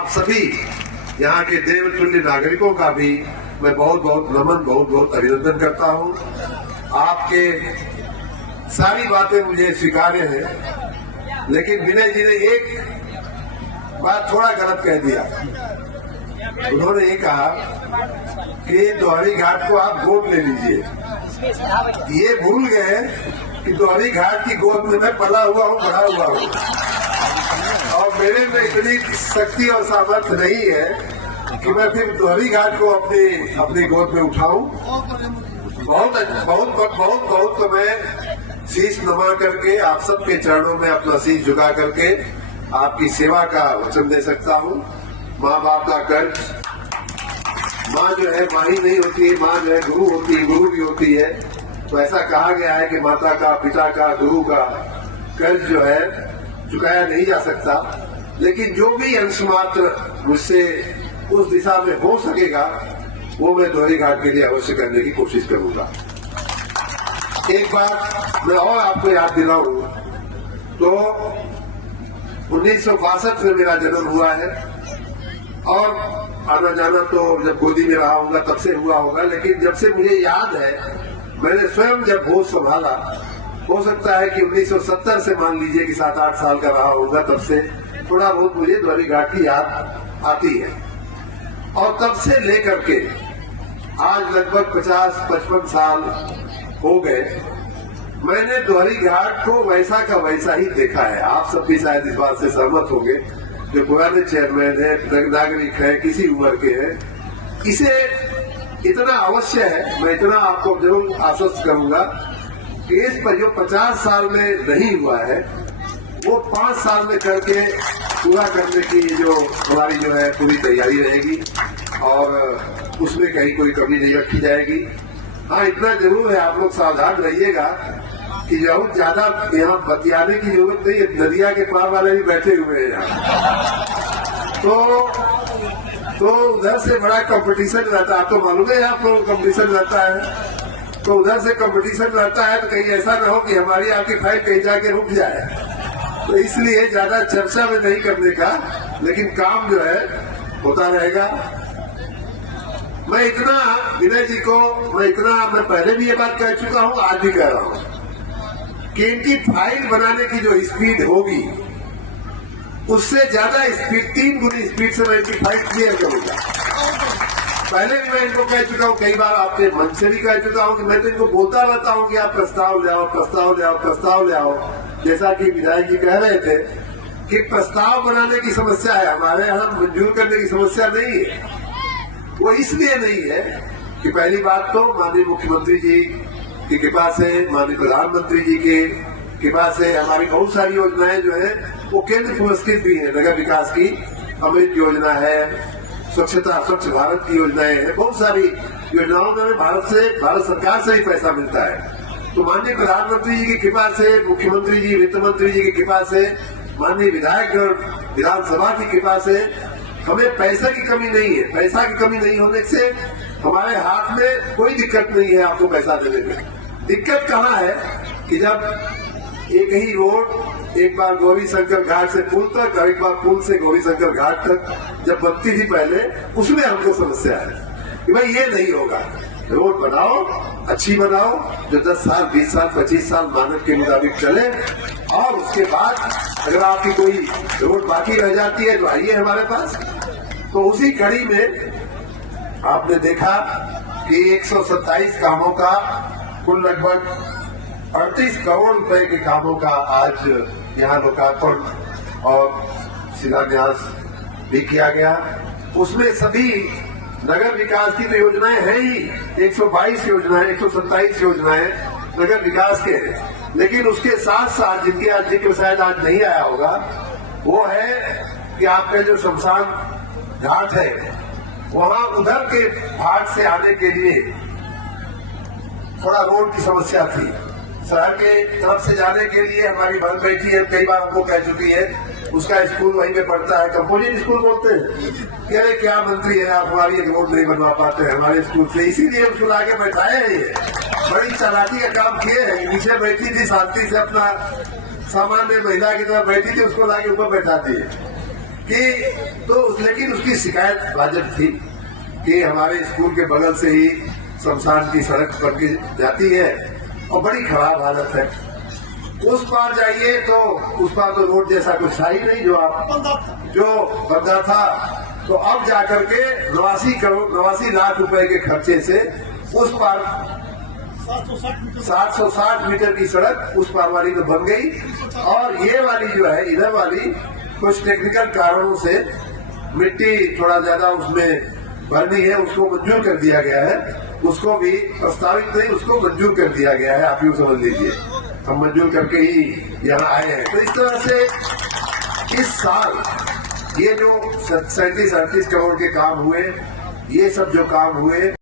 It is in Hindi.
आप सभी यहाँ के देवतुल्य नागरिकों का भी मैं बहुत बहुत नमन, बहुत बहुत अभिनंदन करता हूँ। आपके सारी बातें मुझे स्वीकार्य है, लेकिन विनय जी ने एक बात थोड़ा गलत कह दिया। उन्होंने ये कहा कि दोहरी घाट को आप गोद ले लीजिए। ये भूल गए कि दोहरी घाट की गोद में मैं पला हुआ हूँ, बड़ा हुआ हूँ, और मेरे में इतनी शक्ति और सामर्थ्य नहीं है कि मैं फिर दोहरी घाट को अपनी गोद में उठाऊं। बहुत बहुत बहुत बहुत बहुत तो मैं शीश नमा करके आप सबके चरणों में अपना शीश झुका करके आपकी सेवा का वचन दे सकता हूँ। माँ बाप का कर्ज, माँ जो है माँ ही नहीं होती है, माँ जो है गुरु होती है, गुरु भी होती है। तो ऐसा कहा गया है कि माता का, पिता का, गुरु का कर्ज जो है चुकाया नहीं जा सकता, लेकिन जो भी अंश मात्र मुझसे उस दिशा में हो सकेगा वो मैं दोहरी घाट के लिए अवश्य करने की कोशिश करूंगा। एक बात मैं और आपको याद दिलाऊं तो 1962 में मेरा जन्म हुआ है, और आना जाना तो जब गोदी में रहा होगा तब से हुआ होगा, लेकिन जब से मुझे याद है मैंने स्वयं जब होश संभाला, हो सकता है कि 1970 से मान लीजिए कि 7-8 साल का रहा होगा, तब से थोड़ा बहुत मुझे दोहरी घाट की याद आती है। और तब से लेकर के आज लगभग 50-55 साल हो गए, मैंने दोहरी घाट को वैसा का वैसा ही देखा है। आप सब भी शायद इस बात से सहमत होंगे, जो पुराने चेयरमैन है, नागरिक है, किसी उम्र के हैं, इसे इतना अवश्य है, मैं इतना आपको जरूर आश्वस्त करूंगा कि इस पर जो 50 साल में नहीं हुआ है वो 5 साल में करके पूरा करने की जो हमारी जो है पूरी तैयारी रहेगी, और उसमें कहीं कोई कमी नहीं रखी जाएगी। हाँ, इतना जरूर है, आप लोग सावधान रहिएगा कि बहुत ज्यादा यहाँ बतियाने की जरूरत नहीं है, नदिया के पार वाले भी बैठे हुए हैं यहाँ। तो उधर से बड़ा कंपटीशन रहता है, आपको मालूम है आप लोग कंपटीशन रहता है, तो उधर से कंपटीशन रहता है, तो कहीं ऐसा ना हो कि हमारी आपकी फाइट कहीं जाके रुक जाए। तो इसलिए ज्यादा चर्चा में नहीं करने का, लेकिन काम जो है होता रहेगा। मैं इतना विनय जी को मैं पहले भी ये बात कह चुका हूँ, आज भी कह रहा हूँ कि इनकी फाइल बनाने की जो स्पीड होगी उससे ज्यादा स्पीड, 3 गुनी स्पीड से मैं इनकी फाइल क्लियर करूंगा। पहले भी मैं इनको कह चुका हूँ, कई बार आपके मंच से भी कह चुका हूँ कि मैं तो इनको बोलता रहता हूँ कि आप प्रस्ताव ले आओ, प्रस्ताव ले आओ, प्रस्ताव ले आओ। जैसा कि विधायक जी कह रहे थे कि प्रस्ताव बनाने की समस्या है, हमारे यहाँ मंजूर करने की समस्या नहीं है। वो इसलिए नहीं है कि पहली बात तो माननीय मुख्यमंत्री जी की कृपा से, माननीय प्रधानमंत्री जी के कृपा से हमारी बहुत सारी योजनाएं जो है वो केंद्र पुरस्कृत भी है। नगर विकास की अमृत योजना है, स्वच्छ भारत की योजनाएं हैं, बहुत सारी योजनाओं में भारत सरकार से ही पैसा मिलता है। तो माननीय प्रधानमंत्री जी की कृपा से, मुख्यमंत्री जी, वित्त मंत्री जी की कृपा से, माननीय विधायक विधानसभा की कृपा से हमें पैसे की कमी नहीं है। पैसा की कमी नहीं होने से हमारे हाथ में कोई दिक्कत नहीं है आपको पैसा देने में। दिक्कत कहाँ है कि जब एक ही रोड एक बार गौरी शंकर घाट से पुल तक और एक बार पुल से गौरी शंकर घाट तक जब बनती थी पहले, उसमें हमको समस्या है कि भाई ये नहीं होगा। रोड बनाओ, अच्छी बनाओ, जो 10 साल, 20 साल, 25 साल मानक के मुताबिक चले, और उसके बाद अगर आपकी कोई रोड बाकी रह जाती है तो आइए हमारे पास। तो उसी कड़ी में आपने देखा कि 127 कामों का कुल लगभग 38 करोड़ रुपए के कामों का आज यहाँ लोकार्पण और शिलान्यास भी किया गया। उसमें सभी नगर विकास की तो योजनाएं हैं ही, 122 योजनाएं, 127 योजनाएं नगर विकास के हैं, लेकिन उसके साथ साथ जिनके आज जिक्र शायद आज नहीं आया होगा, वो है कि आपका जो शमशान घाट है, वहां उधर के घाट से आने के लिए थोड़ा रोड की समस्या थी। शहर के तरफ से जाने के लिए हमारी बहन बेटी है, कई बार हमको कह चुकी है, उसका स्कूल वहीं पे पढ़ता है, कंपोजिट स्कूल बोलते हैं, कि अरे क्या मंत्री है आप, हमारी एक रोड नहीं बनवा पाते हैं हमारे स्कूल से, इसीलिए उसको लाके बैठाए हैं। ये बड़ी चालाकी का काम किए हैं। नीचे बैठी थी शांति से, अपना सामान्य महिला की तरह बैठी थी, उसको लाके ऊपर बैठाती है कि लेकिन उसकी शिकायत वाजिब थी कि हमारे स्कूल के बगल से ही शमशान की सड़क बन के जाती है और बड़ी खराब हालत है। उस पार जाइए तो उस पार तो रोड जैसा कुछ था ही नहीं, जो बंदा था। तो अब जाकर के 89 लाख रुपए के खर्चे से उस पार 760 मीटर की सड़क उस पार वाली तो बन गई, और ये वाली जो है इधर वाली कुछ टेक्निकल कारणों से मिट्टी थोड़ा ज्यादा उसमें भरनी है, उसको मंजूर कर दिया गया है। उसको भी प्रस्तावित नहीं, उसको मंजूर कर दिया गया है। आप यूँ समझ लीजिए, हम मंजूर करके ही यहाँ आए हैं। तो इस तरह से इस साल ये जो 37-38 करोड़ के काम हुए, ये सब जो काम हुए